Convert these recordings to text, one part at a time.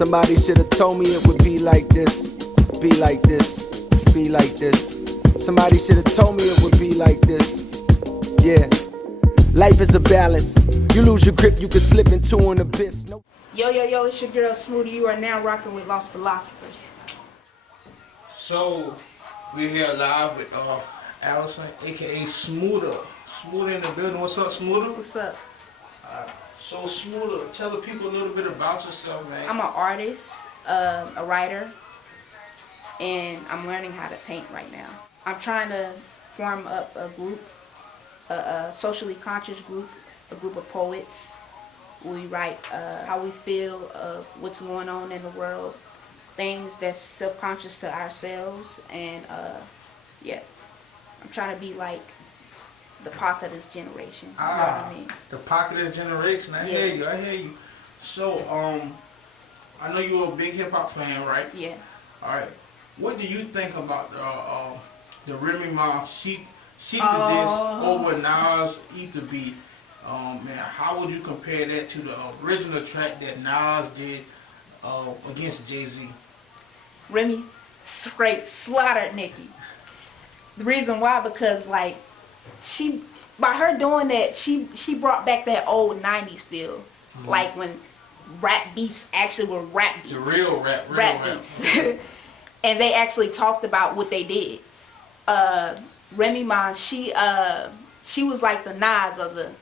Somebody should have told me it would be like this, be like this, be like this. Somebody should have told me it would be like this. Yeah. Life is a balance. You lose your grip, you can slip into an abyss. No. Yo, it's your girl Smooda. You are now rocking with Lost Philosophers. So, we're here live with Allison, aka Smooda. Smooda in the building. What's up, Smooda? What's up? So, Smooda, tell the people a little bit about yourself, man. I'm an artist, a writer, and I'm learning how to paint right now. I'm trying to form up a group, a socially conscious group, a group of poets. We write how we feel of what's going on in the world, things that's subconscious to ourselves, and yeah, I'm trying to be like the Pac of this generation. You know what I mean? The Pac of this generation. I hear you. So, I know you're a big hip hop fan, right? Yeah. All right. What do you think about the Remy Ma? She did this over Nas Eat the Beat. Man, how would you compare that to the original track that Nas did against Jay-Z? Remy straight slaughtered Nicki. The reason why, because like by her doing that, she brought back that old 90s feel. Like when rap beefs actually were rap beefs. The real rap beefs. And they actually talked about what they did. Remy Ma, she was like the Nas of the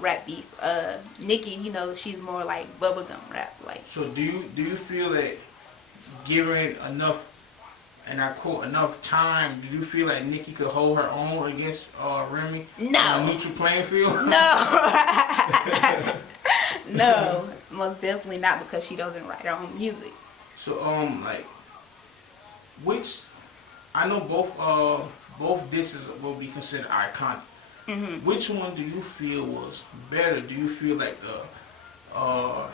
rap beef. Nicki, you know, she's more like bubblegum rap. Like. So do you feel that given enough, and I quote, enough time, do you feel like Nicki could hold her own against Remy? No. On a neutral playing field? No. No, most definitely not, because she doesn't write her own music. So like, which I know both disses will be considered iconic. Mm-hmm. Which one do you feel was better? Do you feel like the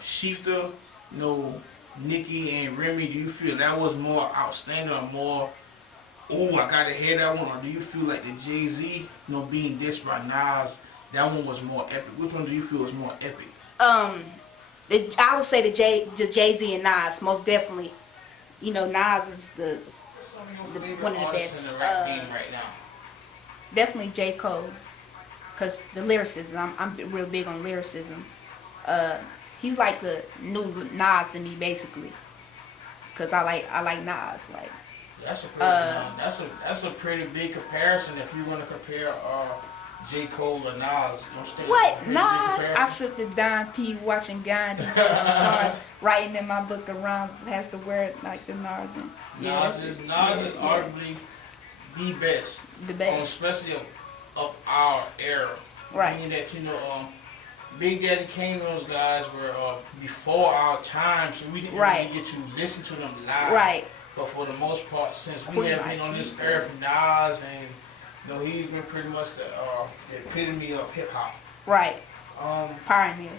Shifter, you know, Nicki and Remy, do you feel that was more outstanding or more, oh, I gotta hear that one? Or do you feel like the Jay-Z, you know, being dissed by Nas, that one was more epic? Which one do you feel was more epic? I would say the Jay-Z and Nas, most definitely. You know, Nas is one of the best. In the rap game right now? Definitely J. Cole, because the lyricism, I'm real big on lyricism. He's like the new Nas to me, basically, because I like Nas. Like, that's a pretty big comparison if you want to compare J. Cole and Nas. What? Nas? I sit with Don P watching Gandhi charts, writing in my book around, has to wear it like the Nas. Nas is arguably the best. The best. Especially of our era. Right. Meaning that, you know, Big Daddy Kane, those guys were before our time, so we didn't really get to listen to them live. Right. But for the most part, since we have been on this earth, Nas, and you know, he's been pretty much the epitome of hip hop. Right. Pioneer.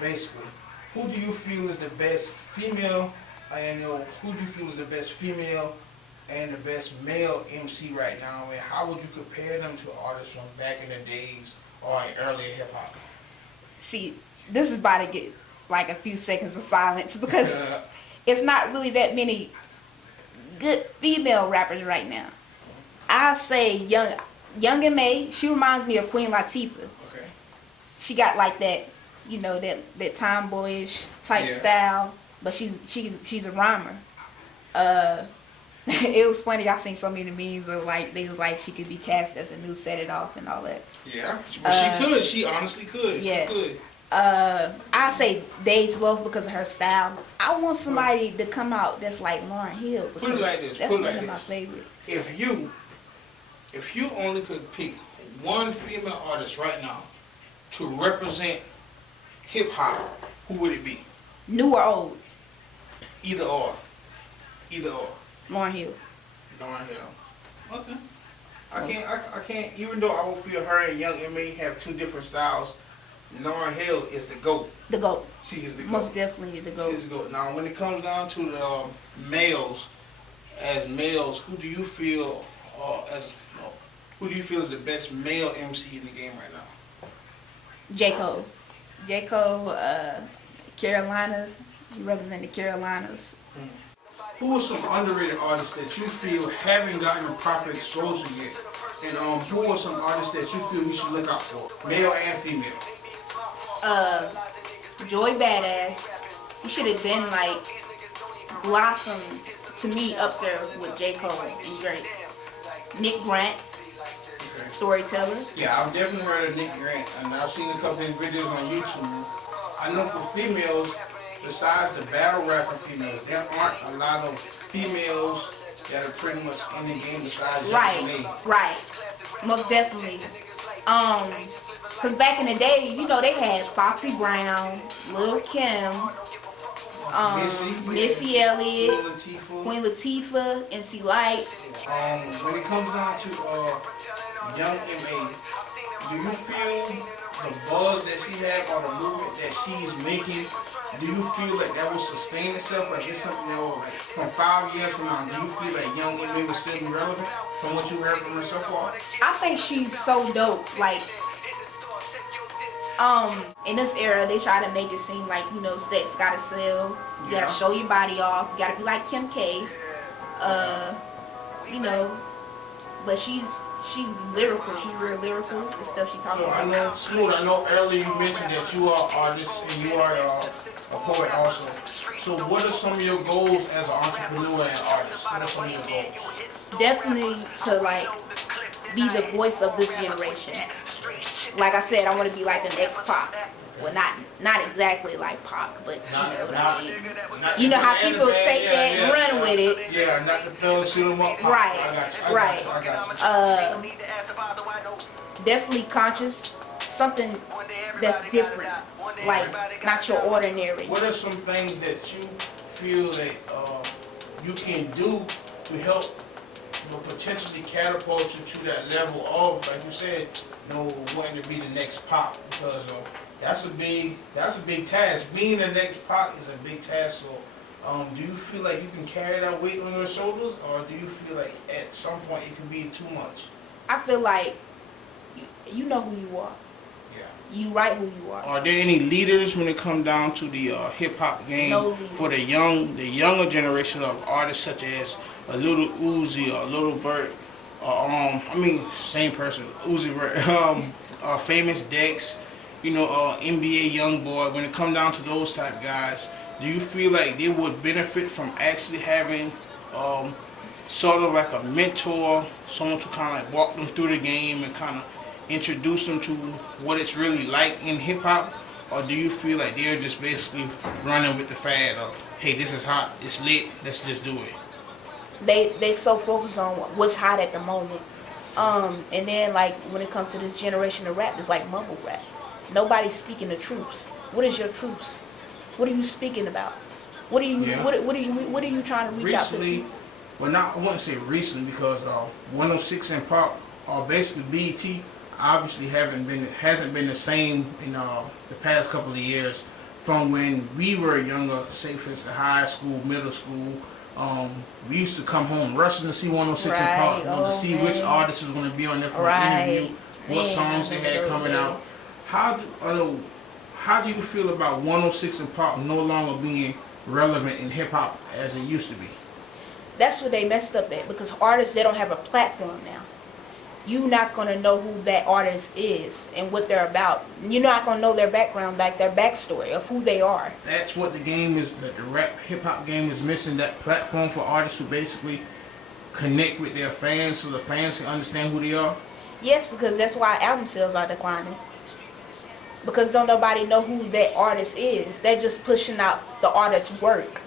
Basically, who do you feel is the best female? And you know, who do you feel is the best female and the best male MC right now? And how would you compare them to artists from back in the days or in earlier hip hop? See, this is about to get like a few seconds of silence, because it's not really that many good female rappers right now. I say Young and May. She reminds me of Queen Latifah. Okay. She got like that, you know, that tomboyish type style, but she's a rhymer. It was funny. I seen so many memes of like they was like she could be cast as the new Set It Off and all that. Yeah, but she could. She honestly could. Yeah. She could. I say Dage Love because of her style. I want somebody to come out that's like Lauryn Hill. Put it like this. That's one of my favorites. If you only could pick one female artist right now to represent hip hop, who would it be? New or old? Either or. Lauryn Hill. Lauryn Hill. Okay. I can't. Even though I would feel her and Young M.A. have two different styles, Lauryn Hill is the GOAT. The GOAT. She is the GOAT. Most definitely the GOAT. She's the GOAT. Now, when it comes down to the males, as males, who do you feel who do you feel is the best male MC in the game right now? J. Cole. Carolina, He represent the Carolinas. Who are some underrated artists that you feel haven't gotten a proper exposure yet? And who are some artists that you feel you should look out for, male and female? Joey Badass. He should have been like blossomed to me up there with J. Cole and Drake. Nick Grant, storyteller. Yeah, I've definitely heard of Nick Grant, and I've seen a couple of his videos on YouTube. I know for females, besides the battle rapper females, there aren't a lot of females that are pretty much in the game besides Right. Most definitely. Cause back in the day, you know, they had Foxy Brown, Lil' Kim, Missy Elliott, Queen Latifah, MC Lyte. When it comes down to young M.A., do you feel the buzz that she had or the movement that she's making, do you feel like that will sustain itself? Like it's something that will, like, from 5 years from now, do you feel like young M.A. will still be relevant from what you heard from her so far? I think she's so dope. Like, in this era, they try to make it seem like, you know, sex gotta sell. You gotta show your body off. You gotta be like Kim K. You know, but she's lyrical. She's real lyrical. The stuff she talking about. I know, Smooda, I know earlier you mentioned that you are an artist and you are a poet also. So what are some of your goals as an entrepreneur and artist? What are some of your goals? Definitely to like be the voice of this generation. Like I said, I want to be like the next Pac. Well, not exactly like Pac, but you know what I mean. You know how people take that and run with it. Yeah, not the thug, shoot 'em up. Right, I got you. Definitely conscious, something that's different, like not your ordinary. What are some things that you feel that you can do to help, you know, potentially catapult you to that level of, like you said, you know, wanting to be the next Pac? Because that's a big task. Being the next Pac is a big task. So, do you feel like you can carry that weight on your shoulders, or do you feel like at some point it can be too much? I feel like you know who you are. Yeah. You write who you are. Are there any leaders when it comes down to the hip hop game for the younger generation of artists such as a Lil Uzi or Lil Vert, same person, Uzi Vert, Famous Dex, you know, NBA Youngboy? When it comes down to those type guys, do you feel like they would benefit from actually having sort of like a mentor, someone to kind of like walk them through the game and kind of introduce them to what it's really like in hip hop? Or do you feel like they're just basically running with the fad of, hey, this is hot, it's lit, let's just do it? They so focused on what's hot at the moment. And then like when it comes to this generation of rap, it's like mumble rap. Nobody's speaking the truths. What is your truths? What are you speaking about? What are you what are you trying to reach out to? Recently, well, I wouldn't say recently, because 106 and Pop, basically BET, obviously hasn't been the same in the past couple of years from when we were younger. Say for instance, high school, middle school. We used to come home rushing to see 106 and Pop, you know, to see which artist was going to be on there for an interview, what songs they had coming out. How do you feel about 106 and Pop no longer being relevant in hip hop as it used to be? That's what they messed up at, because artists, they don't have a platform now. You're not going to know who that artist is and what they're about. You're not going to know their background, like their backstory of who they are. That's what the game is, that the rap hip hop game is missing, that platform for artists who basically connect with their fans so the fans can understand who they are. Yes, because that's why album sales are declining. Because don't nobody know who that artist is. They're just pushing out the artist's work.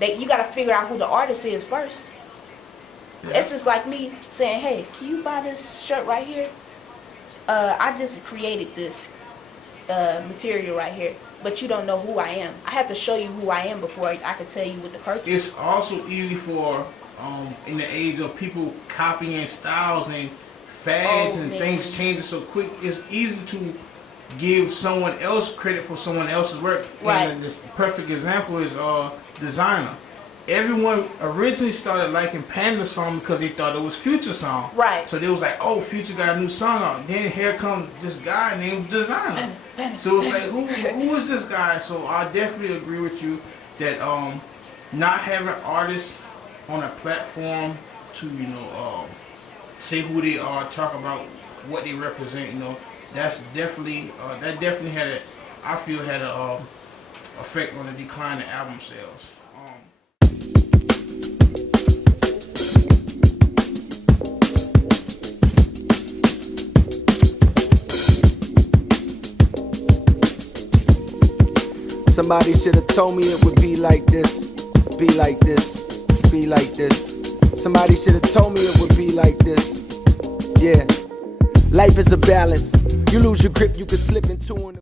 You got to figure out who the artist is first. Yeah. It's just like me saying, hey, can you buy this shirt right here? I just created this material right here, but you don't know who I am. I have to show you who I am before I can tell you what the purpose is. It's also easy for, in the age of people copying styles and fads and things changing so quick, it's easy to give someone else credit for someone else's work. Right. And the perfect example is designer. everyone originally started liking Panda song because they thought it was Future song. Right. So they was like, oh, Future got a new song out. Then here comes this guy named Designer. So it's like, who is this guy? So I definitely agree with you that not having artists on a platform to, you know, say who they are, talk about what they represent, you know, that's definitely that definitely had a, I feel had a effect on the decline in album sales. Somebody should have told me it would be like this, be like this, be like this. Somebody should have told me it would be like this. Yeah, life is a balance. You lose your grip, you can slip into an